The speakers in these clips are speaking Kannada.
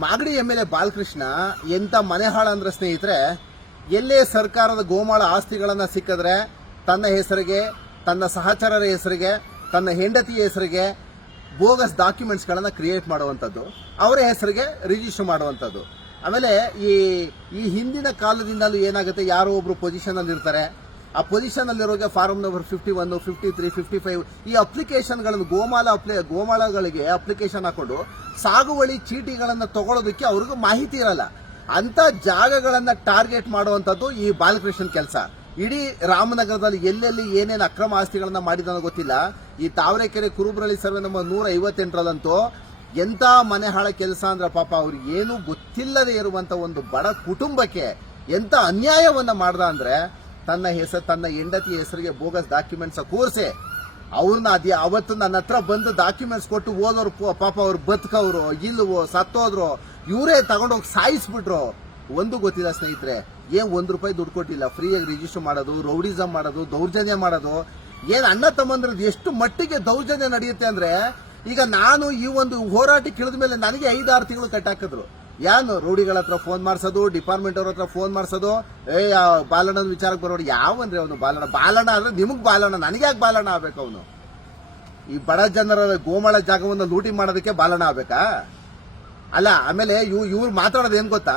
ಮಾಗಡಿ MLA ಬಾಲಕೃಷ್ಣ ಎಂತ ಮನೆ ಹಾಳ ಅಂದ್ರೆ ಸ್ನೇಹಿತರೆ, ಎಲ್ಲೇ ಸರ್ಕಾರದ ಗೋಮಾಳ ಆಸ್ತಿಗಳನ್ನ ಸಿಕ್ಕಿದ್ರೆ ತನ್ನ ಹೆಸರಿಗೆ, ತನ್ನ ಸಹಚರರ ಹೆಸರಿಗೆ, ತನ್ನ ಹೆಂಡತಿಯ ಹೆಸರಿಗೆ ಬೋಗಸ್ ಡಾಕ್ಯುಮೆಂಟ್ಸ್ ಗಳನ್ನ ಕ್ರಿಯೇಟ್ ಮಾಡುವಂತದ್ದು, ಅವರ ಹೆಸರಿಗೆ ರಿಜಿಸ್ಟರ್ ಮಾಡುವಂತದ್ದು. ಆಮೇಲೆ ಈ ಹಿಂದಿನ ಕಾಲದಿಂದಲೂ ಏನಾಗುತ್ತೆ, ಯಾರೋ ಒಬ್ರು ಪೊಸಿಷನ್ ಅಲ್ಲಿ ಇರ್ತಾರೆ, ಆ ಪೊಸಿಷನ್ ಅಲ್ಲಿರೋಗೆ ಫಾರ್ಮ್ ನಂಬರ್ 51, 53, 55 ಈ ಅಪ್ಲಿಕೇಶನ್ಗಳನ್ನು ಗೋಮಾಳಗಳಿಗೆ ಅಪ್ಲಿಕೇಶನ್ ಹಾಕೊಂಡು ಸಾಗುವಳಿ ಚೀಟಿಗಳನ್ನು ತಗೊಳ್ಳೋದಕ್ಕೆ ಅವ್ರಿಗೂ ಮಾಹಿತಿ ಇರಲ್ಲ. ಅಂತ ಜಾಗಗಳನ್ನ ಟಾರ್ಗೆಟ್ ಮಾಡುವಂತದ್ದು ಈ ಬಾಲಕೃಷ್ಣನ್ ಕೆಲಸ. ಇಡೀ ರಾಮನಗರದಲ್ಲಿ ಎಲ್ಲೆಲ್ಲಿ ಏನೇನು ಅಕ್ರಮ ಆಸ್ತಿಗಳನ್ನ ಮಾಡಿದ ಗೊತ್ತಿಲ್ಲ. ಈ ತಾವರೆಕೆರೆ ಕುರುಬ್ರಳ್ಳಿ ಸರ್ವೆ ನಂಬರ್ 158ರಲ್ಲಂತೂ ಎಂತ ಮನೆ ಹಾಳ ಕೆಲಸ ಅಂದ್ರೆ ಪಾಪ ಅವ್ರಿಗೆ ಏನು ಗೊತ್ತಿಲ್ಲದೆ ಇರುವಂತ ಒಂದು ಬಡ ಕುಟುಂಬಕ್ಕೆ ಎಂತ ಅನ್ಯಾಯವನ್ನ ಮಾಡ್ದ ಅಂದ್ರೆ, ತನ್ನ ಹೆಂಡತಿಯ ಹೆಸರಿಗೆ ಬೋಗಸ್ ಡಾಕ್ಯುಮೆಂಟ್ಸ್ ಕೂರಿಸಿ ಅವ್ರನ್ನ ಅವತ್ತು ನನ್ನ ಹತ್ರ ಬಂದು ಡಾಕ್ಯುಮೆಂಟ್ಸ್ ಕೊಟ್ಟು ಓದೋರು ಪಾಪ ಅವ್ರು ಬದುಕವ್ರು ಇಲ್ವೋ ಸತ್ತೋದ್ರು, ಇವರೇ ತಗೊಂಡೋಗಿ ಸಾಯಿಸ್ಬಿಟ್ರು. ಒಂದು ಗೊತ್ತಿಲ್ಲ ಸ್ನೇಹಿತರೆ, ಏನ್ ₹1 ದುಡ್ಡು ಕೊಟ್ಟಿಲ್ಲ, ಫ್ರೀಯಾಗಿ ರಿಜಿಸ್ಟರ್ ಮಾಡೋದು, ರೌಡಿಸಮ್ ಮಾಡೋದು, ದೌರ್ಜನ್ಯ ಮಾಡೋದು. ಏನ್ ಅಣ್ಣ ತಮ್ಮಂದ್ರದ್ದು ಎಷ್ಟು ಮಟ್ಟಿಗೆ ದೌರ್ಜನ್ಯ ನಡೆಯುತ್ತೆ ಅಂದ್ರೆ, ಈಗ ನಾನು ಈ ಒಂದು ಹೋರಾಟಕ್ಕೆ ಇಳಿದ ಮೇಲೆ ನನಗೆ 5-6 ತಿಂಗಳು ಕಟ್ಟಾಕಿದ್ರು. ಯಾನು ರೌಡಿಗಳ ಹತ್ರ ಫೋನ್ ಮಾಡ್ಸೋದು, ಡಿಪಾರ್ಟ್ಮೆಂಟ್ ಅವ್ರ ಹತ್ರ ಫೋನ್ ಮಾಡ್ಸೋದು, ಬಾಲಣ್ಣನ ವಿಚಾರಕ್ಕೆ ಬರೋದು. ಯಾವನ್ರಿ ಅವನು ಬಾಲಣ್ಣ ಅಂದ್ರೆ ನಿಮಗ್ ಬಾಲಣ್ಣ, ನನಗೆ ಯಾಕೆ ಬಾಲಣ್ಣ ಆಗ್ಬೇಕು ಅವನು? ಈ ಬಡ ಜನರ ಗೋಮಾಳ ಜಾಗವನ್ನು ಲೂಟಿ ಮಾಡೋದಕ್ಕೆ ಬಾಲಣ್ಣ ಆಗ್ಬೇಕಾ? ಅಲ್ಲ. ಆಮೇಲೆ ಇವ್ರು ಮಾತಾಡೋದು ಏನ್ ಗೊತ್ತಾ,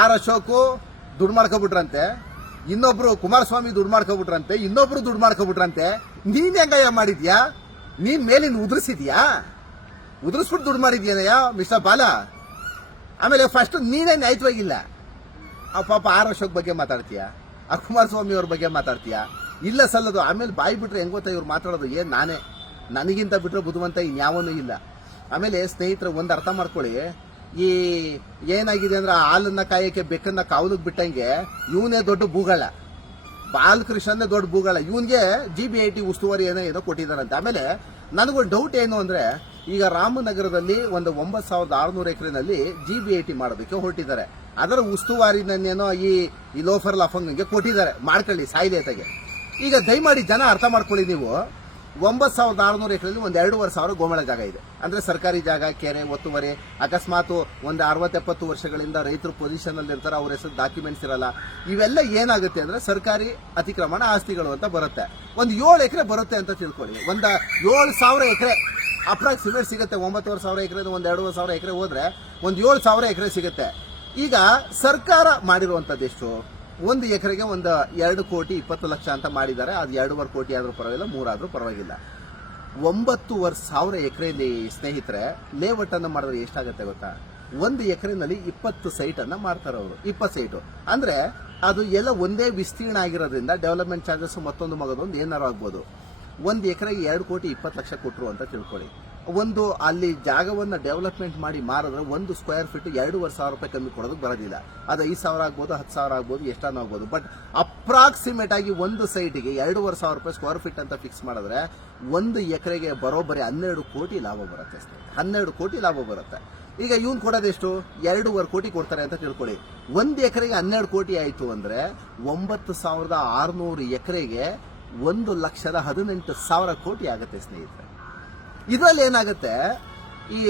ಅಶೋಕ್ ದುಡ್ಡು ಮಾಡ್ಕೊಬಿಟ್ರಂತೆ, ಇನ್ನೊಬ್ರು ಕುಮಾರಸ್ವಾಮಿ ದುಡ್ಡು ಮಾಡ್ಕೊಬಿಟ್ರಂತೆ, ಇನ್ನೊಬ್ರು ದುಡ್ಡು ಮಾಡ್ಕೊಬಿಟ್ರಂತೆ. ನೀನ್ ಹೆಂಗಯ್ಯ ಮಾಡಿದ್ಯಾ? ನೀನ್ ಮೇಲಿನ ಉದುರಿಸಿದ್ಯಾ? ಉದುರಿಸ್ಬಿಟ್ಟು ದುಡ್ಡು ಮಾಡಿದ್ಯಾನಯ್ಯ ಮಿಸ್ಟರ್ ಬಾಲ? ಆಮೇಲೆ ಫಸ್ಟ್ ನೀನೇ ನ್ಯಾಯವಾಗಿಲ್ಲ. ಆ ಪಾಪ ಅಶೋಕ್ ಬಗ್ಗೆ ಮಾತಾಡ್ತೀಯಾ, ಆ ಕುಮಾರಸ್ವಾಮಿ ಅವ್ರ ಬಗ್ಗೆ ಮಾತಾಡ್ತೀಯಾ? ಇಲ್ಲ ಸಲ್ಲದು. ಆಮೇಲೆ ಬಾಯಿ ಬಿಟ್ರೆ ಹೆಂಗ್ ಗೊತ್ತಾ ಇವ್ರು ಮಾತಾಡೋದು, ನಾನೇ ನನಗಿಂತ ಬಿಟ್ರೆ ಬುದ್ಧಿವಂತ ಇನ್ಯಾವನೂ ಇಲ್ಲ. ಆಮೇಲೆ ಸ್ನೇಹಿತರು ಒಂದು ಅರ್ಥ ಮಾಡ್ಕೊಳ್ಳಿ, ಈ ಏನಾಗಿದೆ ಅಂದ್ರೆ ಹಾಲನ್ನ ಕಾಯಕ್ಕೆ ಬೆಕ್ಕನ್ನ ಕಾವಲಿಗೆ ಬಿಟ್ಟಂಗೆ ಇವನೇ ದೊಡ್ಡ ಭೂಗಳ, ಬಾಲಕೃಷ್ಣನೇ ದೊಡ್ಡ ಭೂಗಳ. ಇವನ್ಗೆ GBIT ಉಸ್ತುವಾರಿ ಏನೋ ಕೊಟ್ಟಿದ್ದಾರಂತೆ. ಆಮೇಲೆ ನನಗೊಂದು ಡೌಟ್ ಏನು ಅಂದ್ರೆ, ಈಗ ರಾಮನಗರದಲ್ಲಿ ಒಂದು 9600 ಎಕರೆನಲ್ಲಿ GBIT ಮಾಡೋದಕ್ಕೆ ಹೊರಟಿದ್ದಾರೆ. ಅದರ ಉಸ್ತುವಾರಿನೇನೋ ಈ ಲೋಫರ್ ಲಫಂಗ್ಗೆ ಕೊಟ್ಟಿದ್ದಾರೆ, ಮಾಡ್ಕೊಳ್ಳಿ ಸಾಯಿಲೇತೆಗೆ. ಈಗ ದಯಮಾಡಿ ಜನ ಅರ್ಥ ಮಾಡ್ಕೊಳ್ಳಿ, ನೀವು 9600 ಎಕರೆಯಲ್ಲಿ ಒಂದು 2500 ಗೋಮಾಳ ಜಾಗ ಇದೆ ಅಂದ್ರೆ ಸರ್ಕಾರಿ ಜಾಗ, ಕೆರೆ, ಒತ್ತುವರಿ. ಅಕಸ್ಮಾತ್ ಒಂದು 60-70 ವರ್ಷಗಳಿಂದ ರೈತರು ಪೊಸಿಷನ್ ಅಲ್ಲಿ ಇರ್ತಾರೆ, ಅವ್ರ ಹೆಸರು ಡಾಕ್ಯುಮೆಂಟ್ಸ್ ಇರಲ್ಲ. ಇವೆಲ್ಲ ಏನಾಗುತ್ತೆ ಅಂದ್ರೆ ಸರ್ಕಾರಿ ಅತಿಕ್ರಮಣ ಆಸ್ತಿಗಳು ಅಂತ ಬರುತ್ತೆ. ಒಂದು 7 ಎಕರೆ ಬರುತ್ತೆ ಅಂತ ತಿಳ್ಕೊಳ್ಳಿ. ಒಂದು 7000 ಎಕರೆ ಅಪ್ರಾಕ್ಸಿಮೇಟ್ ಸಿಗುತ್ತೆ. 9000 ಎಕರೆ ಒಂದು 2500 ಎಕರೆ ಹೋದ್ರೆ ಒಂದು 7000 ಎಕರೆ ಸಿಗುತ್ತೆ. ಈಗ ಸರ್ಕಾರ ಮಾಡಿರುವಂತದ್ದು ಎಷ್ಟು? ಒಂದು ಎಕರೆಗೆ ಒಂದು 2,20,00,000 ಅಂತ ಮಾಡಿದ್ದಾರೆ. ಅದು 2.5 ಕೋಟಿ ಆದ್ರೂ ಪರವಾಗಿಲ್ಲ, 3 ಆದ್ರೂ ಪರವಾಗಿಲ್ಲ. 9,500 ಎಕರೆಯಲ್ಲಿ ಸ್ನೇಹಿತರೆ ಲೇಔಟ್ ಅನ್ನು ಮಾಡಿದ್ರೆ ಎಷ್ಟಾಗುತ್ತೆ ಗೊತ್ತಾ? ಒಂದು ಎಕರೆನಲ್ಲಿ 20 ಸೈಟ್ ಅನ್ನ ಮಾಡ್ತಾರೆ ಅವರು. 20 ಸೈಟು ಅಂದ್ರೆ ಅದು ಎಲ್ಲ ಒಂದೇ ವಿಸ್ತೀರ್ಣ ಆಗಿರೋದ್ರಿಂದ ಡೆವಲಪ್ಮೆಂಟ್ ಚಾರ್ಜಸ್ ಮತ್ತೊಂದು ಮಗದೊಂದು ಏನಾರು ಆಗ್ಬೋದು. ಒಂದು ಎಕರೆಗೆ 2,20,00,000 ಕೊಟ್ಟರು ಅಂತ ತಿಳ್ಕೊಳ್ಳಿ. ಒಂದು ಅಲ್ಲಿ ಜಾಗವನ್ನ ಡೆವಲಪ್ಮೆಂಟ್ ಮಾಡಿ ಮಾರಿದ್ರೆ 1 ಸ್ಕ್ವೇರ್ ಫೀಟ್ 2,500 ಕಮ್ಮಿ ಕೊಡೋದಕ್ಕೆ ಬರೋದಿಲ್ಲ. ಅದು 5,000 ಆಗ್ಬೋದು, 10,000 ಆಗ್ಬೋದು, ಎಷ್ಟಾನು ಆಗ್ಬೋದು. ಬಟ್ ಅಪ್ರಾಕ್ಸಿಮೇಟ್ ಆಗಿ ಒಂದು ಸೈಟ್ಗೆ 2,500 ಸ್ಕ್ವೇರ್ ಫೀಟ್ ಅಂತ ಫಿಕ್ಸ್ ಮಾಡಿದ್ರೆ ಒಂದು ಎಕರೆಗೆ ಬರೋಬ್ಬರಿ 12 ಕೋಟಿ ಲಾಭ ಬರುತ್ತೆ. 12 ಕೋಟಿ ಲಾಭ ಬರುತ್ತೆ. ಈಗ ಇವನ್ ಕೊಡೋದೆಷ್ಟು? 2.5 ಕೋಟಿ ಕೊಡ್ತಾರೆ ಅಂತ ತಿಳ್ಕೊಳ್ಳಿ. ಒಂದು ಎಕರೆಗೆ 12 ಕೋಟಿ ಆಯ್ತು ಅಂದ್ರೆ 9,600 ಎಕರೆಗೆ 1,18,000 ಕೋಟಿ ಆಗುತ್ತೆ ಸ್ನೇಹಿತರೆ. ಇದರಲ್ಲಿ ಏನಾಗುತ್ತೆ, ಈ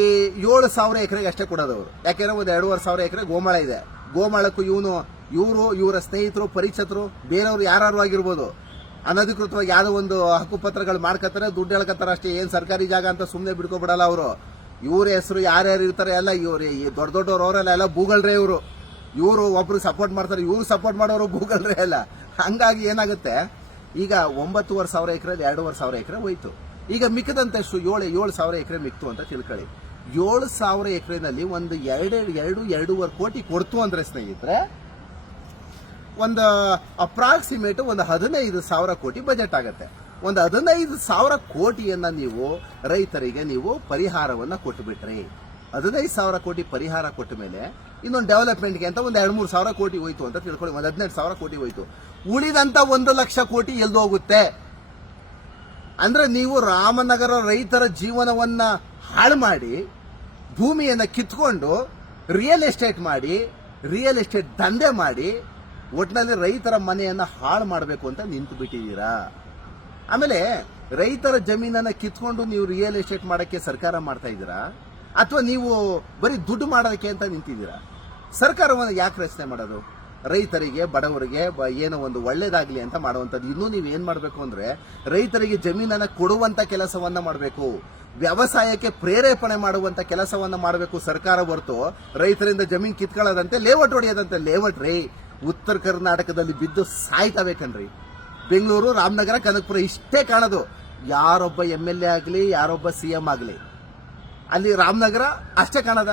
7,000 ಎಕರೆಗೆ ಅಷ್ಟೇ ಕೊಡೋದವರು. ಯಾಕೆಂದ್ರೆ ಒಂದು 2,500 ಎಕರೆ ಗೋಮಾಳ ಇದೆ. ಗೋಮಾಳಕ್ಕೂ ಇವರ ಸ್ನೇಹಿತರು, ಪರಿಚಿತರು, ಬೇರೆಯವರು ಯಾರು ಆಗಿರ್ಬೋದು, ಅನಧಿಕೃತವಾಗಿ ಯಾವುದೋ ಒಂದು ಹಕ್ಕುಪತ್ರಗಳು ಮಾಡ್ಕೊತಾರೆ, ದುಡ್ಡು ಹೇಳ್ಕೊತಾರೆ ಅಷ್ಟೇ. ಏನ್ ಸರ್ಕಾರಿ ಜಾಗ ಅಂತ ಸುಮ್ಮನೆ ಬಿಡ್ಕೊಬಿಡಲ್ಲ ಅವರು. ಇವ್ರ ಹೆಸರು ಯಾರ್ಯಾರು ಇರ್ತಾರೆ ಎಲ್ಲ ಇವ್ರು ದೊಡ್ಡ ದೊಡ್ಡವ್ರು ಅವರೆಲ್ಲ ಎಲ್ಲ ಭೂಗಳ್ರೆ ಇವರು ಒಬ್ರು ಸಪೋರ್ಟ್ ಮಾಡ್ತಾರೆ, ಇವ್ರು ಸಪೋರ್ಟ್ ಮಾಡೋರು ಭೂಗಳ್ರೆ ಎಲ್ಲ. ಹಂಗಾಗಿ ಏನಾಗುತ್ತೆ, ಈಗ 9,500 ಎಕರೆ 2,500 ಎಕರೆ ಹೋಯ್ತು. ಈಗ ಮಿಕ್ಕದಂತಷ್ಟು 7,000 ಎಕರೆ ಮಿಕ್ತು ಅಂತ ತಿಳ್ಕೊಳ್ಳಿ. 7,000 ಎಕರೆನಲ್ಲಿ ಒಂದು 2.5 ಕೋಟಿ ಕೊಡ್ತು ಅಂದ್ರೆ ಸ್ನೇಹಿತರೆ ಒಂದು ಅಪ್ರಾಕ್ಸಿಮೇಟ್ ಒಂದು 15,000 ಕೋಟಿ ಬಜೆಟ್ ಆಗುತ್ತೆ. ಒಂದು 15,000 ಕೋಟಿಯನ್ನ ನೀವು ರೈತರಿಗೆ ನೀವು ಪರಿಹಾರವನ್ನ ಕೊಟ್ಟುಬಿಟ್ರಿ. 15,000 ಕೋಟಿ ಪರಿಹಾರ ಕೊಟ್ಟ ಮೇಲೆ ಇನ್ನೊಂದು ಡೆವಲಪ್ಮೆಂಟ್ಗೆ ಅಂತ ಒಂದು 2-3,000 ಕೋಟಿ ಹೋಯ್ತು ಅಂತ ತಿಳ್ಕೊಳ್ಳಿ. ಒಂದು 18,000 ಕೋಟಿ ಹೋಯ್ತು. ಉಳಿದಂತ 1,00,000 ಕೋಟಿ ಎಲ್ದೋಗುತ್ತೆ ಅಂದ್ರೆ ನೀವು ರಾಮನಗರ ರೈತರ ಜೀವನವನ್ನ ಹಾಳು ಮಾಡಿ, ಭೂಮಿಯನ್ನ ಕಿತ್ಕೊಂಡು ರಿಯಲ್ ಎಸ್ಟೇಟ್ ಮಾಡಿ, ರಿಯಲ್ ಎಸ್ಟೇಟ್ ದಂಧೆ ಮಾಡಿ, ಒಟ್ಟಿನಲ್ಲಿ ರೈತರ ಮನೆಯನ್ನ ಹಾಳು ಮಾಡಬೇಕು ಅಂತ ನಿಂತು ಬಿಟ್ಟಿದ್ದೀರಾ. ಆಮೇಲೆ ರೈತರ ಜಮೀನನ್ನ ಕಿತ್ಕೊಂಡು ನೀವು ರಿಯಲ್ ಎಸ್ಟೇಟ್ ಮಾಡಕ್ಕೆ ಸರ್ಕಾರ ಮಾಡ್ತಾ ಇದ್ದೀರಾ. ಅಥವಾ ನೀವು ಬರೀ ದುಡ್ಡು ಮಾಡೋದಕ್ಕೆ ಅಂತ ನಿಂತಿದ್ದೀರಾ? ಸರ್ಕಾರವನ್ನು ಯಾಕೆ ರಚನೆ ಮಾಡೋದು? ರೈತರಿಗೆ, ಬಡವರಿಗೆ ಏನೋ ಒಂದು ಒಳ್ಳೇದಾಗ್ಲಿ ಅಂತ ಮಾಡುವಂಥದ್ದು. ಇನ್ನೂ ನೀವು ಏನ್ ಮಾಡಬೇಕು ಅಂದ್ರೆ ರೈತರಿಗೆ ಜಮೀನನ್ನ ಕೊಡುವಂತ ಕೆಲಸವನ್ನ ಮಾಡಬೇಕು, ವ್ಯವಸಾಯಕ್ಕೆ ಪ್ರೇರೇಪಣೆ ಮಾಡುವಂತ ಕೆಲಸವನ್ನ ಮಾಡಬೇಕು ಸರ್ಕಾರ, ಹೊರತು ರೈತರಿಂದ ಜಮೀನ್ ಕಿತ್ಕೊಳ್ಳೋದಂತೆ, ಲೇಔಟ್ ಹೊಡೆಯೋದಂತೆ. ಲೇಔಟ್ ರೀ ಉತ್ತರ ಕರ್ನಾಟಕದಲ್ಲಿ ಬಿದ್ದು ಸಾಯ್ತವೆ ಕಣ್ರಿ. ಬೆಂಗಳೂರು, ರಾಮನಗರ, ಕನಕಪುರ ಇಷ್ಟೇ ಕಾಣೋದು. ಯಾರೊಬ್ಬ MLA ಆಗಲಿ, ಯಾರೊಬ್ಬ CM ಆಗಲಿ, ಅಲ್ಲಿ ರಾಮನಗರ ಅಷ್ಟೇ ಕಾಣದ.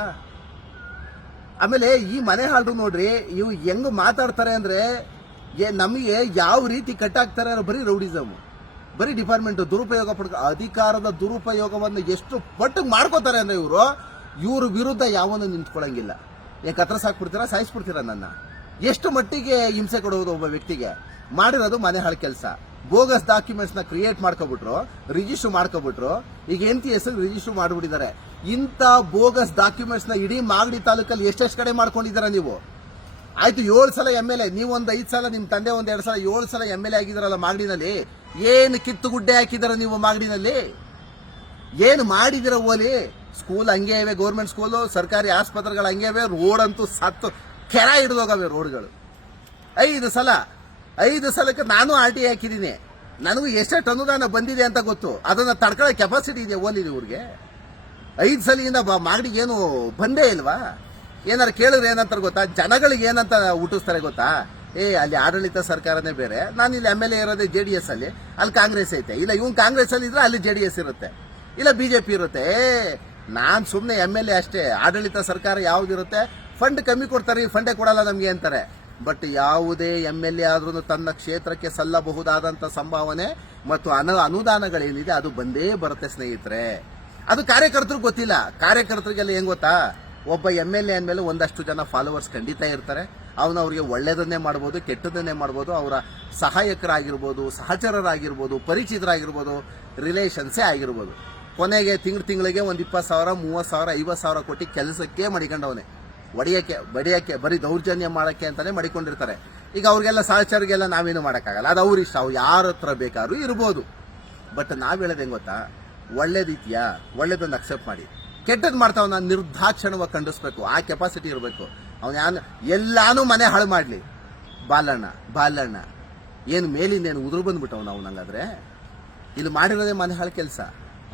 ಆಮೇಲೆ ಈ ಮನೆ ಹಾಳು ನೋಡ್ರಿ, ಇವು ಹೆಂಗ್ ಮಾತಾಡ್ತಾರೆ ಅಂದ್ರೆ ನಮಗೆ ಯಾವ ರೀತಿ ಕಟ್ಟಾಗ್ತಾರೆ ಅಂದ್ರೆ ಬರೀ ರೌಡಿಸಮ್, ಬರೀ ಡಿಪಾರ್ಟ್ಮೆಂಟ್ ದುರುಪಯೋಗ ಅಧಿಕಾರದ ದುರುಪಯೋಗವನ್ನು ಎಷ್ಟು ಪಟ್ಟು ಮಾಡ್ಕೋತಾರೆ ಅಂದ್ರೆ ಇವ್ರ ವಿರುದ್ಧ ಯಾವನು ನಿಂತ್ಕೊಳ್ಳಂಗಿಲ್ಲ. ಯಾಕೆ ಹತ್ರ ಸಾಕ್ಬಿಡ್ತೀರಾ, ಸಾಯಿಸ್ಬಿಡ್ತೀರಾ ನನ್ನ? ಎಷ್ಟು ಮಟ್ಟಿಗೆ ಹಿಂಸೆ ಕೊಡುವುದು ಒಬ್ಬ ವ್ಯಕ್ತಿಗೆ? ಮಾಡಿರೋದು ಮನೆ ಹಾಳು ಕೆಲಸ. ಬೋಗಸ್ ಡಾಕ್ಯುಮೆಂಟ್ಸ್ ನ ಕ್ರಿಯೇಟ್ ಮಾಡ್ಕೊಬಿಟ್ರು, ರಿಜಿಸ್ಟರ್ ಮಾಡ್ಕೊಬಿಟ್ರು. ಈಗ ಎಂತಿ ಹೆಸರು ರಿಜಿಸ್ಟರ್ ಮಾಡ್ಬಿಟ್ಟಿದ್ದಾರೆ. ಇಂಥ ಬೋಗಸ್ ಡಾಕ್ಯುಮೆಂಟ್ಸ್ ನ ಇಡೀ ಮಾಗಡಿ ತಾಲೂಕಲ್ಲಿ ಎಷ್ಟೆಷ್ಟು ಕಡೆ ಮಾಡ್ಕೊಂಡಿದ್ದೀರಾ ನೀವು? ಆಯ್ತು 7 ಸಲ MLA, ನೀವು ಒಂದು 5 ಸಲ, ನಿಮ್ ತಂದೆ ಒಂದ್ 2 ಸಲ, 7 ಸಲ MLA ಆಗಿದಾರಲ್ಲ ಮಾಗಡಿನಲ್ಲಿ. ಏನು ಕಿತ್ತು ಗುಡ್ಡೆ ಹಾಕಿದಾರ ನೀವು ಮಾಗಡಿನಲ್ಲಿ? ಏನು ಮಾಡಿದಿರ ಓಲಿ? ಸ್ಕೂಲ್ ಹಂಗೆ ಇವೆ, ಗೌರ್ಮೆಂಟ್ ಸ್ಕೂಲು, ಸರ್ಕಾರಿ ಆಸ್ಪತ್ರೆಗಳು ಹಂಗೆ ಇವೆ. ರೋಡ್ ಅಂತೂ ಸತ್ತು ಕೆರ ಹಿಡಿದೋಗವೆ ರೋಡ್ಗಳು. 5 ಸಲಕ್ಕೆ ನಾನು RT ಹಾಕಿದ್ದೀನಿ. ನನಗೂ ಎಷ್ಟೆಷ್ಟು ಅನುದಾನ ಬಂದಿದೆ ಅಂತ ಗೊತ್ತು. ಅದನ್ನ ತಡ್ಕೊಳ್ಳೋ ಕೆಪಾಸಿಟಿ ಇದೆ ಓಲಿ ಇವ್ರಿಗೆ? 5 ಸಲಿಯಿಂದ ಮಾಗಡಿಗೆ ಏನು ಬಂದೇ ಇಲ್ವಾ? ಏನಾರು ಕೇಳಿದ್ರೆ ಏನಂತಾರೆ ಗೊತ್ತಾ? ಜನಗಳಿಗೆ ಏನಂತ ಹುಟ್ಟಿಸ್ತಾರೆ ಗೊತ್ತಾ? ಅಲ್ಲಿ ಆಡಳಿತ ಸರ್ಕಾರನೇ ಬೇರೆ, ನಾನು ಇಲ್ಲಿ MLA ಇರೋದೇ JDS ಅಲ್ಲಿ ಕಾಂಗ್ರೆಸ್ ಐತೆ. ಇಲ್ಲ ಇವ್ನು ಕಾಂಗ್ರೆಸ್ ಅಲ್ಲಿ ಇದ್ರೆ ಅಲ್ಲಿ JDS ಇರುತ್ತೆ, ಇಲ್ಲ BJP ಇರುತ್ತೆ. ನಾನ್ ಸುಮ್ನೆ MLA ಅಷ್ಟೇ. ಆಡಳಿತ ಸರ್ಕಾರ ಯಾವ್ದಿರುತ್ತೆ, ಫಂಡ್ ಕಮ್ಮಿ ಕೊಡ್ತಾರೆ, ಫಂಡೇ ಕೊಡಲ್ಲ ನಮ್ಗೆ ಅಂತಾರೆ. ಬಟ್ ಯಾವುದೇ MLA ಆದ್ರೂ ತನ್ನ ಕ್ಷೇತ್ರಕ್ಕೆ ಸಲ್ಲಬಹುದಾದಂತ ಸಂಭಾವನೆ ಮತ್ತು ಅನುದಾನಗಳೇನಿದೆ ಅದು ಬಂದೇ ಬರುತ್ತೆ ಸ್ನೇಹಿತರೆ. ಅದು ಕಾರ್ಯಕರ್ತರಿಗೆ ಗೊತ್ತಿಲ್ಲ. ಕಾರ್ಯಕರ್ತರಿಗೆಲ್ಲ ಏನ್ ಗೊತ್ತಾ, ಒಬ್ಬ MLA ಅಂದಮೇಲೆ ಒಂದಷ್ಟು ಜನ ಫಾಲೋವರ್ಸ್ ಖಂಡಿತ ಇರ್ತಾರೆ. ಅವರಿಗೆ ಒಳ್ಳೇದನ್ನೇ ಮಾಡ್ಬೋದು, ಕೆಟ್ಟದನ್ನೇ ಮಾಡ್ಬೋದು. ಅವರ ಸಹಾಯಕರಾಗಿರ್ಬೋದು, ಸಹಚರರಾಗಿರ್ಬೋದು, ಪರಿಚಿತರಾಗಿರ್ಬೋದು, ರಿಲೇಷನ್ಸೇ ಆಗಿರ್ಬೋದು. ಕೊನೆಗೆ ತಿಂಗಳಿಗೆ ಒಂದು 20,000, 30,000, 50,000 ಕೊಟ್ಟು ಕೆಲಸಕ್ಕೆ ಮಡಿಕೊಂಡವನೇ. ಬಡಿಯಕ್ಕೆ ಬರೀ ದೌರ್ಜನ್ಯ ಮಾಡಕ್ಕೆ ಅಂತಾನೆ ಮಡಿಕೊಂಡಿರ್ತಾರೆ. ಈಗ ಅವ್ರಿಗೆಲ್ಲ ಸಹಚರಿಗೆಲ್ಲ ನಾವೇನು ಮಾಡೋಕ್ಕಾಗಲ್ಲ, ಅದು ಅವ್ರ ಇಷ್ಟ. ಅವು ಯಾರ ಹತ್ರ ಬೇಕಾದ್ರೂ ಇರ್ಬೋದು. ಬಟ್ ನಾವ್ ಹೇಳೋದು ಹೆಂಗ್ ಗೊತ್ತಾ, ಒಳ್ಳೇದಿದ್ಯಾ ಒಳ್ಳೇದನ್ನ ಅಕ್ಸೆಪ್ಟ್ ಮಾಡಿ, ಕೆಟ್ಟದ್ ಮಾಡ್ತಾವನ್ನ ನಿರ್ದಾಕ್ಷಿಣ್ಯವಾಗಿ ಖಂಡಿಸ್ಬೇಕು. ಆ ಕೆಪಾಸಿಟಿ ಇರಬೇಕು. ಅವನು ಎಲ್ಲಾನು ಮನೆ ಹಾಳು ಮಾಡ್ಲಿ, ಬಾಲಣ್ಣ ಏನು ಮೇಲಿಂದ ಏನು ಉದುರು ಬಂದ್ಬಿಟ್ಟವನು ಅವನಂಗಾದ್ರೆ. ಇಲ್ಲಿ ಮಾಡಿರೋದೇ ಮನೆ ಹಾಳು ಕೆಲಸ.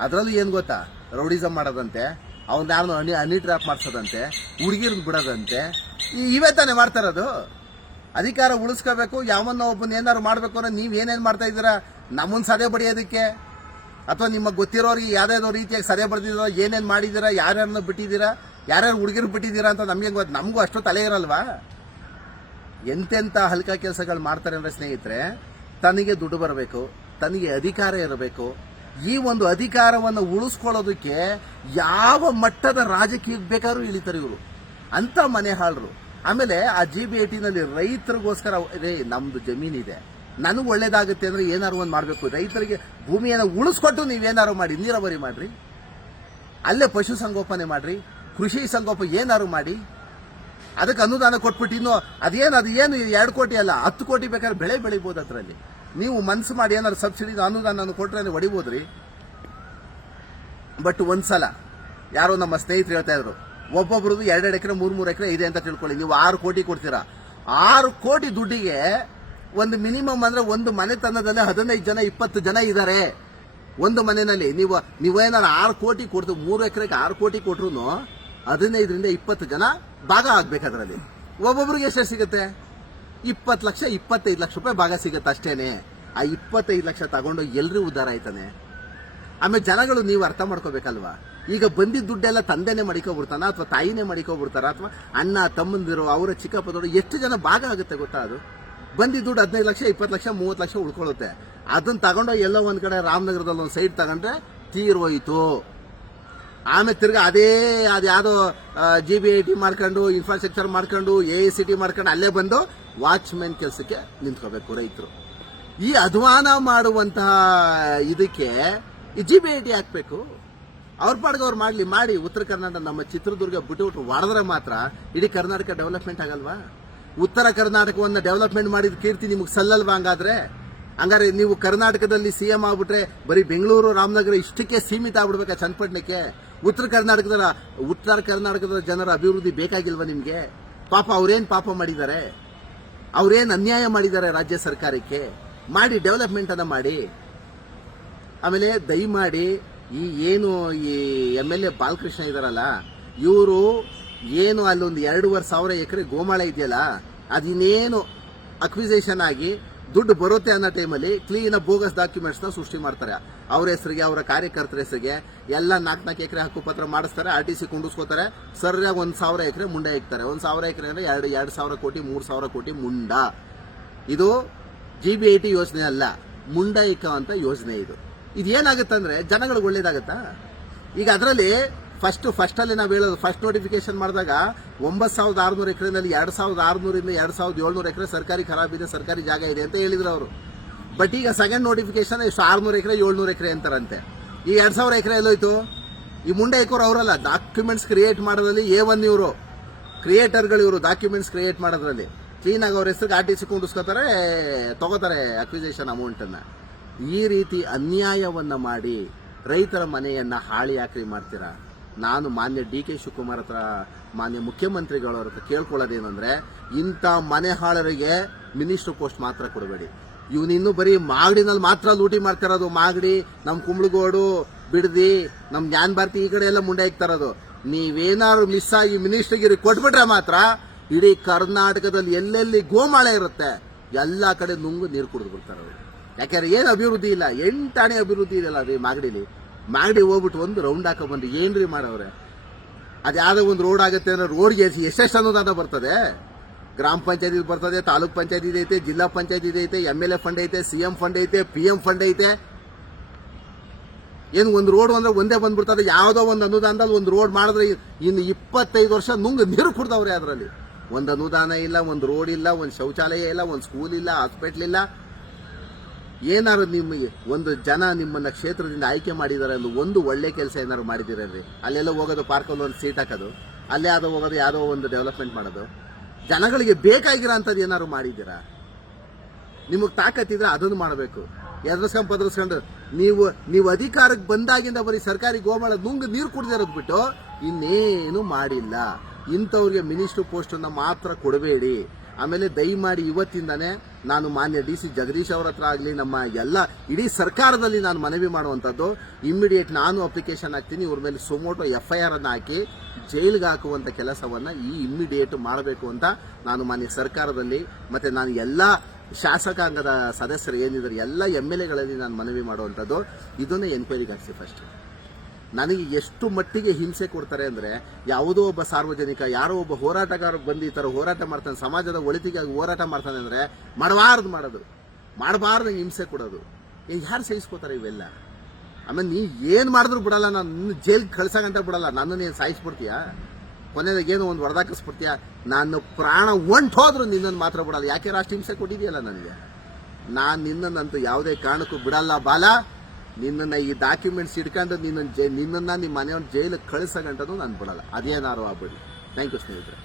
ಅದರಲ್ಲೂ ಏನ್ ಗೊತ್ತಾ, ರೌಡಿಸಮ್ ಮಾಡೋದಂತೆ, ಅವ್ನ ಯಾರನ್ನು ಹನಿ ಟ್ರ್ಯಾಪ್ ಮಾಡ್ಸೋದಂತೆ, ಹುಡುಗಿರ್ನ ಬಿಡೋದಂತೆ. ಇವೇ ತಾನೇ ಮಾಡ್ತಾ ಇರೋದು. ಅಧಿಕಾರ ಉಳಿಸ್ಕೋಬೇಕು, ಯಾವನ್ನ ಒಬ್ಬನ ಏನಾರು ಮಾಡ್ಬೇಕು ಅಂದ್ರೆ ನೀವ್ ಏನೇನ್ ಮಾಡ್ತಾ ಇದ್ದೀರಾ? ನಮ್ಮನ್ ಸದೆ ಬಡಿಯೋದಕ್ಕೆ, ಅಥವಾ ನಿಮಗೆ ಗೊತ್ತಿರೋರಿಗೆ ಯಾವ್ದಾವ್ದೋ ರೀತಿಯಾಗಿ ಸದೆ ಬಡ್ದಿರೋ, ಏನೇನ್ ಮಾಡಿದೀರಾ, ಯಾರ್ಯಾರನ್ನ ಬಿಟ್ಟಿದ್ದೀರಾ, ಯಾರ್ಯಾರು ಹುಡುಗಿರು ಬಿಟ್ಟಿದ್ದೀರಾ ಅಂತ ನಮ್ಗೆ ಗೊತ್ತು. ನಮಗೂ ಅಷ್ಟು ತಲೆ ಇರಲ್ವಾ? ಎಂತೆಂತ ಹಲ್ಕ ಕೆಲಸಗಳು ಮಾಡ್ತಾರೆ ಅಂದ್ರೆ ಸ್ನೇಹಿತರೆ, ತನಗೆ ದುಡ್ಡು ಬರಬೇಕು, ತನಗೆ ಅಧಿಕಾರ ಇರಬೇಕು. ಈ ಒಂದು ಅಧಿಕಾರವನ್ನು ಉಳಿಸ್ಕೊಳ್ಳೋದಕ್ಕೆ ಯಾವ ಮಟ್ಟದ ರಾಜಕೀಯಕ್ಕೆ ಬೇಕಾದ್ರೂ ಇಳಿತಾರೆ ಇವರು, ಅಂತ ಮನೆ ಹಾಳರು. ಆಮೇಲೆ ಆ GBAT ನಲ್ಲಿ ರೈತರಿಗೋಸ್ಕರ ನಮ್ದು ಜಮೀನಿದೆ, ನನಗೆ ಒಳ್ಳೇದಾಗುತ್ತೆ ಅಂದ್ರೆ ಏನಾರು ಒಂದು ಮಾಡಬೇಕು. ರೈತರಿಗೆ ಭೂಮಿಯನ್ನು ಉಳಿಸ್ಕೊಟ್ಟು ನೀವೇನಾರು ಮಾಡಿ, ನೀರಾವರಿ ಮಾಡ್ರಿ, ಅಲ್ಲೇ ಪಶು ಸಂಗೋಪನೆ ಮಾಡ್ರಿ, ಕೃಷಿ ಸಂಗೋಪನೆ ಏನಾರು ಮಾಡಿ, ಅದಕ್ಕೆ ಅನುದಾನ ಕೊಟ್ಬಿಟ್ಟು ಇನ್ನು ಅದು ಏನು 2 ಕೋಟಿ ಅಲ್ಲ 10 ಕೋಟಿ ಬೇಕಾದ್ರೆ ಬೆಳೆ ಬೆಳಿಬೋದು. ಅದರಲ್ಲಿ ನೀವು ಮನ್ಸು ಮಾಡಿ ಏನಾದ್ರು ಸಬ್ಸಿಡಿ ಅನುದಾನ ಕೊಟ್ರೆ ಹೊಡಿಬೋದ್ರಿ. ಬಟ್ ಒಂದ್ಸಲ ಯಾರೋ ನಮ್ಮ ಸ್ನೇಹಿತರು ಹೇಳ್ತಾ ಇದ್ರು, ಒಬ್ಬೊಬ್ರದ್ದು 2 ಎಕರೆ 3 ಎಕರೆ ಇದೆ ಅಂತ ತಿಳ್ಕೊಳ್ಳಿ, ನೀವು 6 ಕೋಟಿ ಕೊಡ್ತೀರಾ. 6 ಕೋಟಿ ದುಡ್ಡಿಗೆ ಒಂದು ಮಿನಿಮಮ್ ಅಂದ್ರೆ ಒಂದು ಮನೆತನದಲ್ಲಿ 15 ಜನ 20 ಜನ ಇದ್ದಾರೆ ಒಂದು ಮನೆಯಲ್ಲಿ. ನೀವೇನಾರು 6 ಕೋಟಿ ಕೊಡ್ತು, 3 ಎಕರೆಗೆ 6 ಕೋಟಿ ಕೊಟ್ರು 15ರಿಂದ 20 ಜನ ಭಾಗ ಆಗ್ಬೇಕು. ಅದರಲ್ಲಿ ಒಬ್ಬೊಬ್ರಿಗೆ ಎಷ್ಟು ಸಿಗುತ್ತೆ? 20 ಲಕ್ಷ 25 ಲಕ್ಷ ರೂಪಾಯಿ ಭಾಗ ಸಿಗುತ್ತೆ ಅಷ್ಟೇನೆ. ಆ 25 ಲಕ್ಷ ತಗೊಂಡು ಎಲ್ರೂ ಉದ್ಧಾರ ಆಯ್ತಾನೆ. ಆಮೇಲೆ ಜನಗಳು ನೀವು ಅರ್ಥ ಮಾಡ್ಕೋಬೇಕಲ್ವಾ, ಈಗ ಬಂದಿದ್ದ ದುಡ್ಡೆಲ್ಲ ತಂದೆನೇ ಮಡಿಕೊಬಿಡ್ತಾನ, ಅಥವಾ ತಾಯಿನೇ ಮಡಿಕೊಬಿಡ್ತಾರ, ಅಥವಾ ಅಣ್ಣ ತಮ್ಮಂದಿರು ಅವರ ಚಿಕ್ಕಪ್ಪದವರು ಎಷ್ಟು ಜನ ಭಾಗ ಆಗುತ್ತೆ ಗೊತ್ತಾ? ಅದು ಬಂದಿದ್ದ ದುಡ್ಡು 15 ಲಕ್ಷ 20 ಲಕ್ಷ 30 ಲಕ್ಷ ಉಳ್ಕೊಳ್ಳುತ್ತೆ. ಅದನ್ನ ತಗೊಂಡು ಎಲ್ಲೋ ಒಂದ್ ಕಡೆ ರಾಮನಗರದಲ್ಲಿ ಒಂದು ಸೈಡ್ ತಗೊಂಡ್ರೆ ತೀರೋಯ್ತು. ಆಮೇಲೆ ತಿರ್ಗಾ ಅದ್ಯಾವುದೋ GBAT ಮಾಡ್ಕೊಂಡು, ಇನ್ಫ್ರಾಸ್ಟ್ರಕ್ಚರ್ ಮಾಡ್ಕೊಂಡು, AICT ಮಾಡ್ಕೊಂಡು ಅಲ್ಲೇ ಬಂದು ವಾಚ್ಮೆನ್ ಕೆಲಸಕ್ಕೆ ನಿಂತ್ಕೋಬೇಕು ರೈತರು. ಈ ಅಧ್ವಾನ ಮಾಡುವಂತಹ ಇದಕ್ಕೆ ಈ GBAT ಹಾಕ್ಬೇಕು. ಅವ್ರ ಪಾಡ್ಗೆ ಅವ್ರು ಮಾಡಿ ಉತ್ತರ ಕರ್ನಾಟಕ ನಮ್ಮ ಚಿತ್ರದುರ್ಗ ಬಿಟ್ಟು ಹೊಡೆದ್ರೆ ಮಾತ್ರ ಇಡೀ ಕರ್ನಾಟಕ ಡೆವಲಪ್ಮೆಂಟ್ ಆಗಲ್ವಾ? ಉತ್ತರ ಕರ್ನಾಟಕವನ್ನು ಡೆವಲಪ್ಮೆಂಟ್ ಮಾಡಿದ ಕೀರ್ತಿ ನಿಮಗೆ ಸಲ್ಲಲ್ವಾ? ಹಂಗಾರೆ ನೀವು ಕರ್ನಾಟಕದಲ್ಲಿ CM ಆಗ್ಬಿಟ್ರೆ ಬರೀ ಬೆಂಗಳೂರು ರಾಮನಗರ ಇಷ್ಟಕ್ಕೆ ಸೀಮಿತ ಆಗ್ಬಿಡ್ಬೇಕಾ? ಚನ್ನಪಟ್ಟಣಕ್ಕೆ ಉತ್ತರ ಕರ್ನಾಟಕದ ಜನರ ಅಭಿವೃದ್ಧಿ ಬೇಕಾಗಿಲ್ವಾ ನಿಮ್ಗೆ? ಪಾಪ ಅವ್ರೇನ್ ಪಾಪ ಮಾಡಿದ್ದಾರೆ, ಅವ್ರೇನ್ ಅನ್ಯಾಯ ಮಾಡಿದ್ದಾರೆ ರಾಜ್ಯ ಸರ್ಕಾರಕ್ಕೆ? ಮಾಡಿ, ಡೆವಲಪ್ಮೆಂಟ್ ಅನ್ನ ಮಾಡಿ. ಆಮೇಲೆ ದಯಮಾಡಿ ಈ MLA ಬಾಲಕೃಷ್ಣ ಇದಾರಲ್ಲ, ಇವರು ಏನು ಅಲ್ಲೊಂದು 2,500 ಎಕರೆ ಗೋಮಾಳ ಇದೆಯಲ್ಲ, ಅದಿನ್ನೇನು ಅಕ್ವಿಸೇಷನ್ ಆಗಿ ದುಡ್ಡು ಬರುತ್ತೆ ಅನ್ನೋ ಟೈಮಲ್ಲಿ ಕ್ಲೀನ್ ಬೋಗಸ್ ಡಾಕ್ಯುಮೆಂಟ್ಸ್ ನ ಸೃಷ್ಟಿ ಮಾಡ್ತಾರೆ. ಅವ್ರ ಹೆಸರಿಗೆ, ಅವರ ಕಾರ್ಯಕರ್ತರ ಹೆಸರಿಗೆ ಎಲ್ಲ 4 ಎಕರೆ ಹಕ್ಕುಪತ್ರ ಮಾಡಿಸ್ತಾರೆ, RTC ಕುಂಡಿಸ್ಕೋತಾರೆ, ಸರಿಯಾಗಿ 1,000 ಎಕರೆ ಮುಂಡ ಇಕ್ತಾರೆ. 1,000 ಎಕರೆ ಅಂದ್ರೆ 2,000 ಕೋಟಿ 3,000 ಕೋಟಿ ಮುಂಡ. ಇದು GBIT ಯೋಜನೆ ಅಲ್ಲ, ಮುಂಡ ಇಕ್ಕ ಅಂತ ಯೋಜನೆ ಇದು. ಇದೇನಾಗುತ್ತಂದ್ರೆ ಜನಗಳಿಗೆ ಒಳ್ಳೇದಾಗತ್ತಾ? ಈಗ ಅದರಲ್ಲಿ ಫಸ್ಟ್ ಅಲ್ಲಿ ನಾವು ಹೇಳೋದು, ಫಸ್ಟ್ ನೋಟಿಫಿಕೇಶನ್ ಮಾಡಿದಾಗ 9,600 ಎಕರೆನಲ್ಲಿ 2,600 ಇಂದ 2,700 ಎಕರೆ ಸರ್ಕಾರಿ ಖರಾಬಿದೆ, ಸರ್ಕಾರಿ ಜಾಗ ಇದೆ ಅಂತ ಹೇಳಿದ್ರು ಅವರು. ಬಟ್ ಈಗ ಸೆಕೆಂಡ್ ನೋಟಿಫಿಕೇಶನ್ 600 ಎಕರೆ 700 ಎಕರೆ ಅಂತಾರಂತೆ. ಈ 2,000 ಎಕರೆ ಎಲ್ಲೋಯ್ತು? ಈ ಮುಂಡೆ ಇಕ್ಕೋರು ಅವರಲ್ಲ, ಡಾಕ್ಯುಮೆಂಟ್ಸ್ ಕ್ರಿಯೇಟ್ ಮಾಡೋದ್ರಲ್ಲಿ A1 ಇವರು ಕ್ರಿಯೇಟರ್ಗಳು, ಇವರು ಡಾಕ್ಯುಮೆಂಟ್ಸ್ ಕ್ರಿಯೇಟ್ ಮಾಡೋದ್ರಲ್ಲಿ ಕ್ಲೀನ್ ಆಗಿ ಅವ್ರ ಹೆಸರಿಗೆ RTC ಕುಂಡಿಸ್ಕೋತಾರೆ, ತಗೋತಾರೆ ಅಕ್ವಿಸೇಷನ್ ಅಮೌಂಟ್ ಅನ್ನ. ಈ ರೀತಿ ಅನ್ಯಾಯವನ್ನ ಮಾಡಿ ರೈತರ ಮನೆಯನ್ನ ಹಾಳಿ ಯಾಕ್ರಿ ಮಾಡ್ತೀರಾ? ನಾನು ಮಾನ್ಯ DK ಶಿವಕುಮಾರ್ ಹತ್ರ, ಮಾನ್ಯ ಮುಖ್ಯಮಂತ್ರಿಗಳವ್ರ ಹತ್ರ ಕೇಳ್ಕೊಳ್ಳೋದೇನಂದ್ರೆ, ಇಂಥ ಮನೆ ಹಾಳರಿಗೆ ಮಿನಿಸ್ಟರ್ ಪೋಸ್ಟ್ ಮಾತ್ರ ಕೊಡಬೇಡಿ. ಇವನಿನ್ನು ಬರೀ ಮಾಗಡಿನಲ್ಲಿ ಮಾತ್ರ ಲೂಟಿ ಮಾಡ್ತಿರೋದು. ಮಾಗಡಿ, ನಮ್ ಕುಂಬ್ಳಗೋಡು, ಬಿಡದಿ, ನಮ್ ಜ್ಞಾನ ಭಾರತಿ ಈ ಕಡೆ ಎಲ್ಲ ಮುಂಡೆ ಇಕ್ತಾರದು. ನೀವೇನಾದ್ರು ಮಿಸ್ ಆಗಿ ಮಿನಿಸ್ಟರ್ಗಿರಿ ಕೊಟ್ಬಿಟ್ರೆ ಮಾತ್ರ ಇಡೀ ಕರ್ನಾಟಕದಲ್ಲಿ ಎಲ್ಲೆಲ್ಲಿ ಗೋಮಾಳ ಇರುತ್ತೆ ಎಲ್ಲಾ ಕಡೆ ನುಂಗು ನೀರು ಕುಡಿದು ಬಿಡ್ತಾರೆ ಅವರು. ಯಾಕಂದ್ರೆ ಏನು ಅಭಿವೃದ್ಧಿ ಇಲ್ಲ, 8 ಆಣೆ ಅಭಿವೃದ್ಧಿ ಇದೆಯಲ್ಲ ರೀ ಮಾಗಡಿಲಿ. ಮಾಗಡಿ ಹೋಗ್ಬಿಟ್ಟು ಒಂದು ರೌಂಡ್ ಹಾಕೋ ಬಂದು ಏನ್ರಿ ಮಾಡವ್ರೆ? ಅದ್ಯಾವುದೋ ಒಂದು ರೋಡ್ ಆಗುತ್ತೆ ಅಂದ್ರೆ ರೋಡ್ಗೆ ಎಷ್ಟೆಷ್ಟು ಅನುದಾನ ಬರ್ತದೆ? ಗ್ರಾಮ ಪಂಚಾಯತಿ ಬರ್ತದೆ, ತಾಲೂಕ್ ಪಂಚಾಯತಿ ಐತೆ, ಜಿಲ್ಲಾ ಪಂಚಾಯತಿ ಐತೆ, MLA ಫಂಡ್ ಐತೆ, CM ಫಂಡ್ ಐತೆ, PM ಫಂಡ್ ಐತೆ. ಏನು ಒಂದು ರೋಡ್ ಅಂದ್ರೆ ಒಂದೇ ಬಂದ್ಬಿಡ್ತದೆ. ಯಾವುದೋ ಒಂದು ಅನುದಾನದಲ್ಲಿ ಒಂದು ರೋಡ್ ಮಾಡಿದ್ರೆ ಇನ್ನು 25 ವರ್ಷ ನುಂಗು ನೀರು ಕುಡ್ದವ್ರೆ. ಅದರಲ್ಲಿ ಒಂದು ಅನುದಾನ ಇಲ್ಲ, ಒಂದು ರೋಡ್ ಇಲ್ಲ, ಒಂದು ಶೌಚಾಲಯ ಇಲ್ಲ, ಒಂದು ಸ್ಕೂಲ್ ಇಲ್ಲ, ಹಾಸ್ಪಿಟ್ಲ್ ಇಲ್ಲ. ಏನಾದ್ರು ನಿಮಗೆ ಒಂದು ಜನ ನಿಮ್ಮನ್ನ ಕ್ಷೇತ್ರದಿಂದ ಆಯ್ಕೆ ಮಾಡಿದ್ದಾರೆ ಅಂದ್ರೆ ಒಂದು ಒಳ್ಳೆ ಕೆಲಸ ಏನಾದ್ರು ಮಾಡಿದಿರಲ್ರಿ? ಅಲ್ಲೆಲ್ಲ ಹೋಗೋದು, ಪಾರ್ಕಲ್ಲಿ ಒಂದು ಸೀಟ್ ಹಾಕೋದು, ಅಲ್ಲೇ ಯಾವುದೋ ಹೋಗೋದು, ಯಾವುದೋ ಒಂದು ಡೆವಲಪ್ಮೆಂಟ್ ಮಾಡೋದು, ಜನಗಳಿಗೆ ಬೇಕಾಗಿರೋ ಅಂಥದ್ದು ಏನಾದ್ರು ಮಾಡಿದ್ದೀರಾ? ನಿಮಗೆ ತಾಕತ್ತಿದ್ರೆ ಅದನ್ನು ಮಾಡಬೇಕು. ಎದುರಿಸ್ಕೊಂಡು ನೀವು ಅಧಿಕಾರಕ್ಕೆ ಬಂದಾಗಿಂದ ಬರೀ ಸರ್ಕಾರಿ ಗೋಮಾಳ ನುಂಗು ನೀರು ಕುಡಿದಿರೋದು ಬಿಟ್ಟು ಇನ್ನೇನು ಮಾಡಿಲ್ಲ. ಇಂಥವ್ರಿಗೆ ಮಿನಿಸ್ಟರ್ ಪೋಸ್ಟ್ ಅನ್ನ ಮಾತ್ರ ಕೊಡಬೇಡಿ. ಆಮೇಲೆ ದಯಮಾಡಿ ಇವತ್ತಿಂದಾನೆ ನಾನು ಮಾನ್ಯ DC ಜಗದೀಶ್ ಅವ್ರ ಹತ್ರ ಆಗಲಿ, ನಮ್ಮ ಎಲ್ಲ ಇಡೀ ಸರ್ಕಾರದಲ್ಲಿ ನಾನು ಮನವಿ ಮಾಡುವಂಥದ್ದು, ಇಮ್ಮಿಡಿಯೇಟ್ ನಾನು ಅಪ್ಲಿಕೇಶನ್ ಹಾಕ್ತೀನಿ, ಇವ್ರ ಮೇಲೆ ಸುಮೋಟೋ FIR ಅನ್ನು ಹಾಕಿ ಜೈಲಿಗೆ ಹಾಕುವಂಥ ಕೆಲಸವನ್ನ ಇಮ್ಮಿಡಿಯೇಟ್ ಮಾಡಬೇಕು ಅಂತ ನಾನು ಮಾನ್ಯ ಸರ್ಕಾರದಲ್ಲಿ, ಮತ್ತೆ ನಾನು ಎಲ್ಲ ಶಾಸಕಾಂಗದ ಸದಸ್ಯರು ಏನಿದ್ದಾರೆ ಎಲ್ಲ MLAಗಳಲ್ಲಿ ನಾನು ಮನವಿ ಮಾಡುವಂಥದ್ದು, ಇದನ್ನೇ ಎನ್ಕ್ವೈರಿಗೆ ಹಾಕಿಸಿ. ಫಸ್ಟ್ ನನಗೆ ಎಷ್ಟು ಮಟ್ಟಿಗೆ ಹಿಂಸೆ ಕೊಡ್ತಾರೆ ಅಂದ್ರೆ, ಯಾವುದೋ ಒಬ್ಬ ಸಾರ್ವಜನಿಕ, ಯಾರೋ ಒಬ್ಬ ಹೋರಾಟಗಾರ ಬಂದು ಈ ತರ ಹೋರಾಟ ಮಾಡ್ತಾನೆ, ಸಮಾಜದ ಒಳಿತಿಗಾಗಿ ಹೋರಾಟ ಮಾಡ್ತಾನೆ ಅಂದ್ರೆ ಮಾಡಬಾರ್ದು ಹಿಂಸೆ ಕೊಡೋದು. ಯಾರು ಸಹಿಸ್ಕೋತಾರೆ ಇವೆಲ್ಲ? ಆಮೇಲೆ ನೀ ಏನ್ ಮಾಡಿದ್ರು ಬಿಡಲ್ಲ, ನಾನು ನಿನ್ನ ಜೈಲ್ಗೆ ಕಳ್ಸಗಂಟ ಬಿಡಲ್ಲ. ನನ್ನನ್ನು ಏನ್ ಸಾಯಿಸ್ಬಿಡ್ತೀಯಾ? ಕೊನೆಯಾಗೇನು ಒಂದು ಹೊಡೆದಾಕಿಸ್ಬಿಡ್ತೀಯ? ನಾನು ಪ್ರಾಣ ಹೊಂಟೋದ್ರು ನಿನ್ನನ್ನು ಮಾತ್ರ ಬಿಡಲ್ಲ. ಯಾಕೆ ಅಷ್ಟು ಹಿಂಸೆ ಕೊಟ್ಟಿದೆಯಲ್ಲ ನನಗೆ? ನಾನು ನಿನ್ನನ್ನಂತೂ ಯಾವುದೇ ಕಾರಣಕ್ಕೂ ಬಿಡಲ್ಲ ಬಾಲ. ನಿನ್ನನ್ನ ಈ ಡಾಕ್ಯುಮೆಂಟ್ಸ್ ಇಟ್ಕೊಂಡು ನಿನ್ನ ನಿಮ್ಮ ಮನೆಯವ್ರ ಜೈಲಿಗೆ ಕಳಿಸಗಂಟನು ನಾನು ಬಿಡಲ್ಲ. ಅದೇನಾರು ಆಗ್ಬೇಡಿ. ಥ್ಯಾಂಕ್ ಯು ಸ್ನೇಹಿತರೆ.